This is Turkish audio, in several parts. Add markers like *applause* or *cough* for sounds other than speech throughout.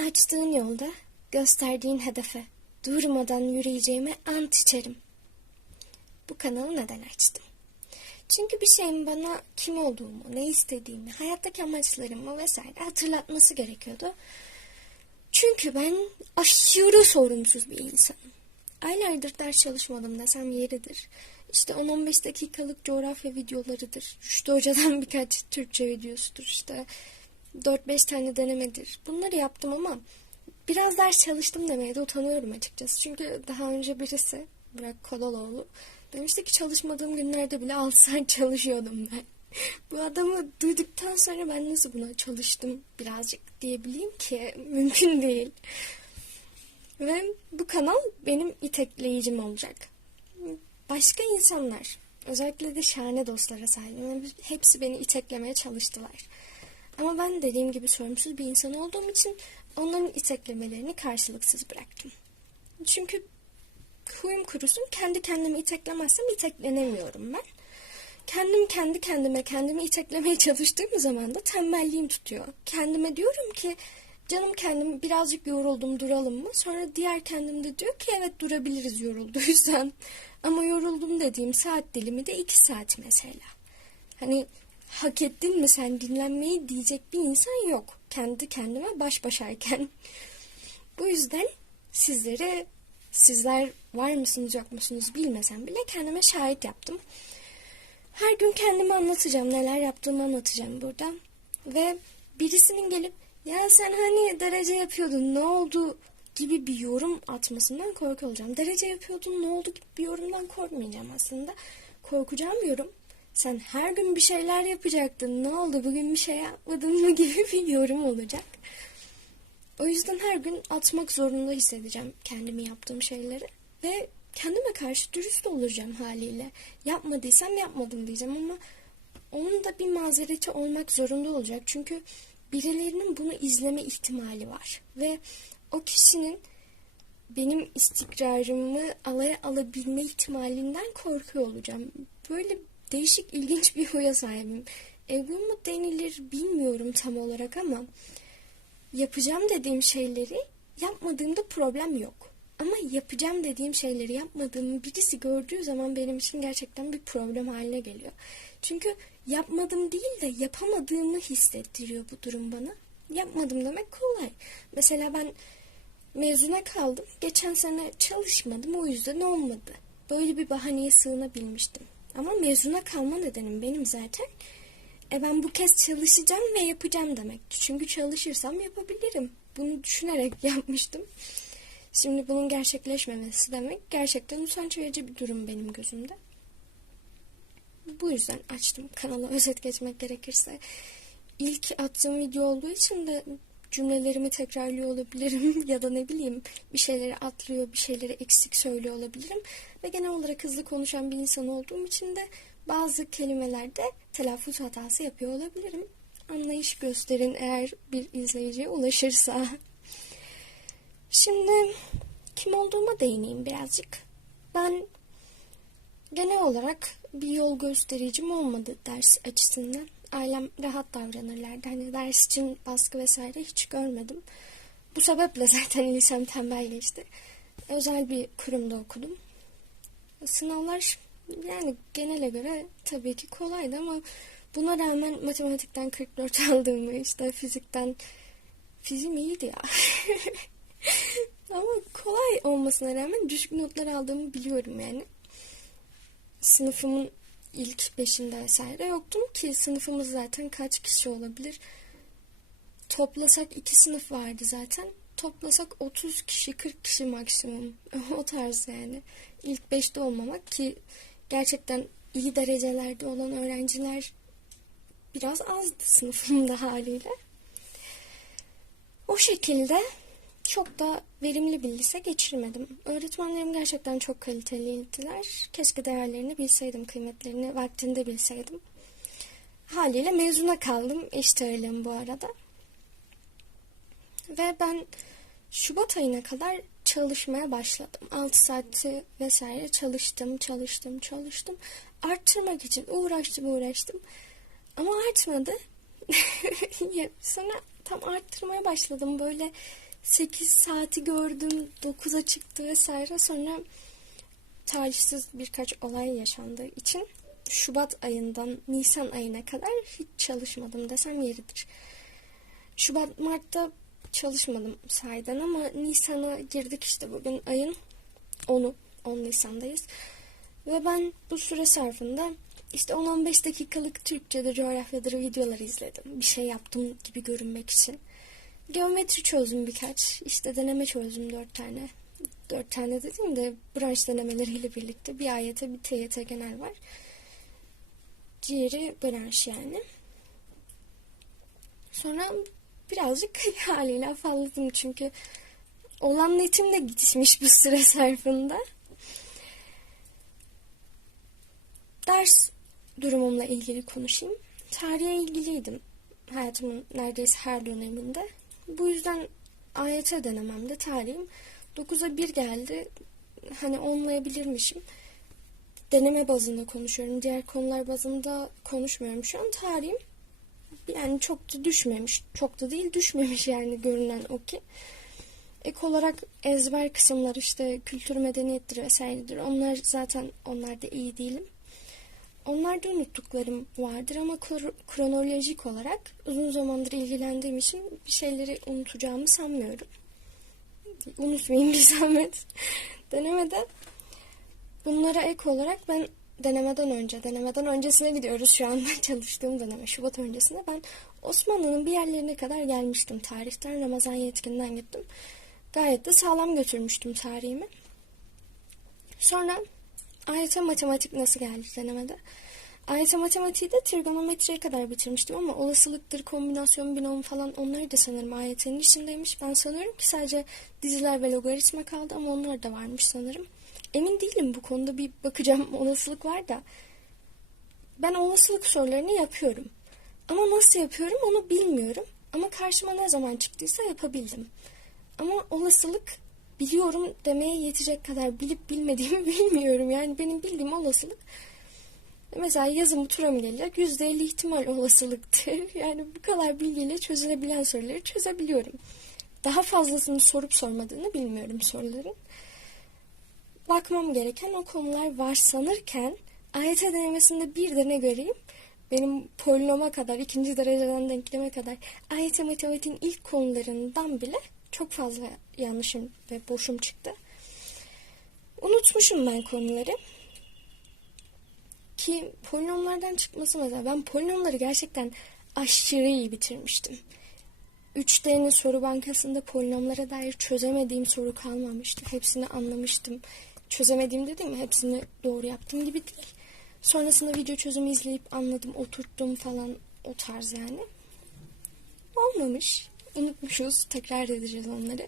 Açtığın yolda, gösterdiğin hedefe, durmadan yürüyeceğime ant içerim. Bu kanalı neden açtım? Çünkü bir şeyin bana kim olduğumu, ne istediğimi, hayattaki amaçlarımı vesaire hatırlatması gerekiyordu. Çünkü ben aşırı sorumsuz bir insanım. Aylardır ders çalışmadım desem yeridir. İşte 10-15 dakikalık coğrafya videolarıdır. Rüştü Hoca'dan *laughs* birkaç Türkçe videosudur işte. 4-5 tane denemedir. Bunları yaptım ama biraz ders çalıştım demeye de utanıyorum açıkçası. Çünkü daha önce birisi, Burak Kolaloğlu, demişti ki çalışmadığım günlerde bile 6 saat *laughs* çalışıyordum ben. Bu adamı duyduktan sonra ben nasıl buna çalıştım birazcık diyebileyim ki *laughs* mümkün değil. Ve bu kanal benim itekleyicim olacak. Başka insanlar, özellikle de şahane dostlara sahibim. Hepsi beni iteklemeye çalıştılar. Ama ben dediğim gibi sorumsuz bir insan olduğum için onların iteklemelerini karşılıksız bıraktım. Çünkü huyum kurusun kendi kendimi iteklemezsem iteklenemiyorum ben. Kendim kendi kendime kendimi iteklemeye çalıştığım zaman da tembelliğim tutuyor. Kendime diyorum ki canım kendim birazcık yoruldum duralım mı? Sonra diğer kendim de diyor ki evet durabiliriz yorulduysan. Ama yoruldum dediğim saat dilimi de iki saat mesela. Hani hak ettin mi sen dinlenmeyi diyecek bir insan yok. Kendi kendime baş başayken. Bu yüzden sizlere sizler var mısınız yok musunuz bilmesem bile kendime şahit yaptım. Her gün kendime anlatacağım, neler yaptığımı anlatacağım burada. Ve birisinin gelip ya sen hani derece yapıyordun ne oldu gibi bir yorum atmasından korku olacağım. Derece yapıyordun ne oldu gibi bir yorumdan korkmayacağım aslında. Korkacağım yorum sen her gün bir şeyler yapacaktın ne oldu bugün bir şey yapmadın mı *laughs* gibi bir yorum olacak. O yüzden her gün atmak zorunda hissedeceğim kendimi yaptığım şeyleri ve kendime karşı dürüst olacağım haliyle. Yapmadıysam yapmadım diyeceğim ama onun da bir mazereti olmak zorunda olacak. Çünkü birilerinin bunu izleme ihtimali var. Ve o kişinin benim istikrarımı alaya alabilme ihtimalinden korkuyor olacağım. Böyle değişik ilginç bir huya sahibim. Ego mu denilir bilmiyorum tam olarak ama yapacağım dediğim şeyleri yapmadığımda problem yok. Ama yapacağım dediğim şeyleri yapmadığımı birisi gördüğü zaman benim için gerçekten bir problem haline geliyor. Çünkü yapmadım değil de yapamadığımı hissettiriyor bu durum bana. Yapmadım demek kolay. Mesela ben mezuna kaldım. Geçen sene çalışmadım o yüzden olmadı. Böyle bir bahaneye sığınabilmiştim. Ama mezuna kalma nedenim benim zaten. E ben bu kez çalışacağım ve yapacağım demekti. Çünkü çalışırsam yapabilirim. Bunu düşünerek *laughs* yapmıştım. Şimdi bunun gerçekleşmemesi demek gerçekten utanç verici bir durum benim gözümde. Bu yüzden açtım kanala *laughs* özet geçmek gerekirse. İlk attığım video olduğu için de cümlelerimi tekrarlıyor olabilirim *laughs* ya da ne bileyim bir şeyleri atlıyor, bir şeyleri eksik söylüyor olabilirim. Ve genel olarak hızlı konuşan bir insan olduğum için de bazı kelimelerde telaffuz hatası yapıyor olabilirim. Anlayış gösterin eğer bir izleyiciye ulaşırsa. Şimdi kim olduğuma değineyim birazcık. Ben genel olarak bir yol göstericim olmadı ders açısından. Ailem rahat davranırlardı. Hani ders için baskı vesaire hiç görmedim. Bu sebeple *laughs* zaten lisem tembel geçti. Özel bir kurumda okudum. Sınavlar yani genele göre tabii ki kolaydı ama buna rağmen matematikten 44 *laughs* aldığımı işte fizikten fizim iyiydi ya. *laughs* ama kolay olmasına rağmen düşük notlar aldığımı biliyorum yani. Sınıfımın ilk beşinde vesaire yoktum ki sınıfımız zaten kaç kişi olabilir? Toplasak iki sınıf vardı zaten. Toplasak 30 kişi 40 kişi maksimum. *laughs* o tarz yani. İlk beşte olmamak ki gerçekten iyi derecelerde olan öğrenciler biraz azdı sınıfımda haliyle. O şekilde çok da verimli bir lise geçirmedim. Öğretmenlerim gerçekten çok kaliteliydiler. Keşke değerlerini bilseydim, kıymetlerini vaktinde bilseydim. Haliyle mezuna kaldım. Eşit ağırlığım bu arada. Ve ben Şubat ayına kadar çalışmaya başladım. 6 saati vesaire çalıştım, çalıştım, çalıştım. Arttırmak için uğraştım, uğraştım. Ama artmadı. *laughs* Sonra tam arttırmaya başladım. Böyle 8 saati gördüm, 9'a çıktı vesaire. Sonra talihsiz birkaç olay yaşandığı için Şubat ayından Nisan ayına kadar hiç çalışmadım desem yeridir. Şubat Mart'ta çalışmadım sahiden ama Nisan'a girdik işte bugün ayın 10'u 10 Nisan'dayız. Ve ben bu süre sarfında işte 10-15 dakikalık Türkçedir, coğrafyadır videoları izledim. Bir şey yaptım gibi görünmek için. Geometri çözdüm birkaç. İşte deneme çözdüm dört tane. Dört tane dediğim de branş denemeleriyle birlikte bir AYT bir TYT genel var. Diğeri branş yani. Sonra birazcık *laughs* haliyle afalladım çünkü olan netim de gitmiş bu süre sarfında. Ders durumumla ilgili konuşayım. Tarihe ilgiliydim hayatımın neredeyse her döneminde. Bu yüzden AYT denememde tarihim 9'a 1 geldi. Hani onlayabilirmişim. Deneme bazında konuşuyorum. Diğer konular bazında konuşmuyorum. Şu an tarihim yani çok da düşmemiş. Çok da değil düşmemiş yani görünen o ki. Ek olarak ezber kısımlar işte kültür medeniyettir vesairedir. Onlar zaten onlarda iyi değilim. Onlarda unuttuklarım vardır ama kronolojik olarak uzun zamandır ilgilendiğim için bir şeyleri unutacağımı sanmıyorum. Unutmayayım bir *laughs* zahmet. Denemede bunlara ek olarak ben denemeden önce, denemeden öncesine gidiyoruz şu anda *laughs* çalıştığım döneme, Şubat öncesine. Ben Osmanlı'nın bir yerlerine kadar gelmiştim tarihten. Ramazan yetkinden gittim. Gayet de sağlam götürmüştüm tarihimi. Sonra AYT matematik nasıl geldi denemede? AYT matematiği de trigonometriye kadar bitirmiştim ama olasılıktır, kombinasyon, binom falan onları da sanırım AYT'nin içindeymiş. Ben sanıyorum ki sadece diziler ve logaritma kaldı ama onlar da varmış sanırım. Emin değilim bu konuda bir bakacağım *laughs* olasılık var da. Ben olasılık sorularını yapıyorum. Ama nasıl yapıyorum onu bilmiyorum. Ama karşıma ne zaman çıktıysa yapabildim. Ama olasılık biliyorum demeye yetecek kadar bilip bilmediğimi *laughs* bilmiyorum. Yani benim bildiğim olasılık mesela yazım mı gelecek? %50 ihtimal olasılıktır. *laughs* Yani bu kadar bilgiyle çözülebilen soruları çözebiliyorum. Daha fazlasını sorup sormadığını bilmiyorum soruların. Bakmam gereken o konular var sanırken AYT denemesinde bir de ne göreyim? Benim polinoma kadar, ikinci dereceden denkleme kadar AYT matematiğin ilk konularından bile çok fazla yanlışım ve boşum çıktı. Unutmuşum ben konuları. Ki polinomlardan çıkması mesela ben polinomları gerçekten aşırı iyi bitirmiştim. 3D'nin soru bankasında polinomlara dair çözemediğim soru kalmamıştı. Hepsini anlamıştım. Çözemediğim dedim hepsini doğru yaptığım gibi değil. Sonrasında video çözümü izleyip anladım, oturttum falan o tarz yani. Olmamış unutmuşuz. Tekrar edeceğiz onları.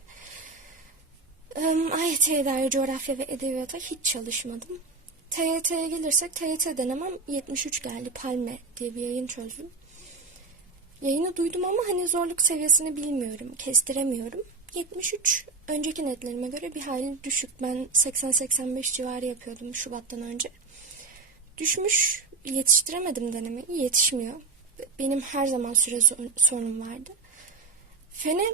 AYT'ye dair coğrafya ve edebiyata hiç çalışmadım. TYT'ye gelirsek TYT denemem 73 geldi. Palme diye bir yayın çözdüm. Yayını duydum ama hani zorluk seviyesini bilmiyorum. Kestiremiyorum. 73 önceki netlerime göre bir hayli düşük. Ben 80-85 civarı yapıyordum Şubat'tan önce. Düşmüş. Yetiştiremedim denemeyi. Yetişmiyor. Benim her zaman süre sorunum vardı. Fene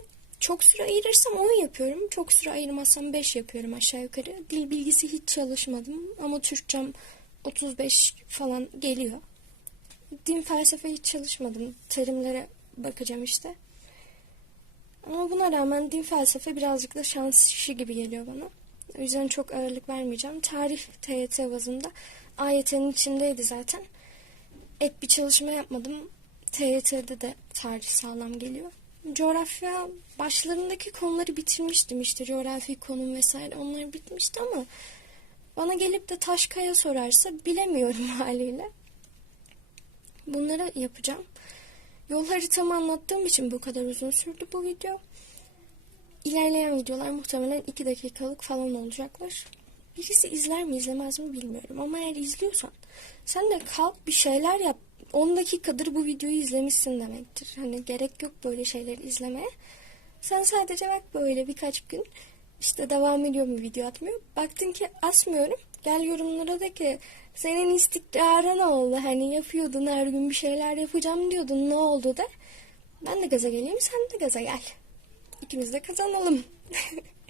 çok süre ayırırsam 10 yapıyorum. Çok süre ayırmazsam 5 yapıyorum aşağı yukarı. Dil bilgisi hiç çalışmadım ama Türkçem 35 falan geliyor. Din felsefe hiç çalışmadım. Terimlere bakacağım işte. Ama buna rağmen din felsefe birazcık da şans işi gibi geliyor bana. O yüzden çok ağırlık vermeyeceğim. Tarih TYT bazında AYT'nin içindeydi zaten. Ek bir çalışma yapmadım. TYT'de de tarih sağlam geliyor coğrafya başlarındaki konuları bitirmiştim işte coğrafi konum vesaire onlar bitmişti ama bana gelip de taş kaya sorarsa bilemiyorum *laughs* haliyle. Bunları yapacağım. Yol haritamı anlattığım için bu kadar uzun sürdü bu video. İlerleyen videolar muhtemelen 2 dakikalık falan olacaklar. Birisi izler mi izlemez mi bilmiyorum ama eğer izliyorsan sen de kalk bir şeyler yap 10 dakikadır bu videoyu izlemişsin demektir. Hani gerek yok böyle şeyleri izlemeye. Sen sadece bak böyle birkaç gün işte devam ediyor mu video atmıyor. Baktın ki asmıyorum. Gel yorumlara da ki senin istikrarın oldu. Hani yapıyordun her gün bir şeyler yapacağım diyordun ne oldu da. Ben de gaza geleyim sen de gaza gel. ikimiz de kazanalım. *laughs*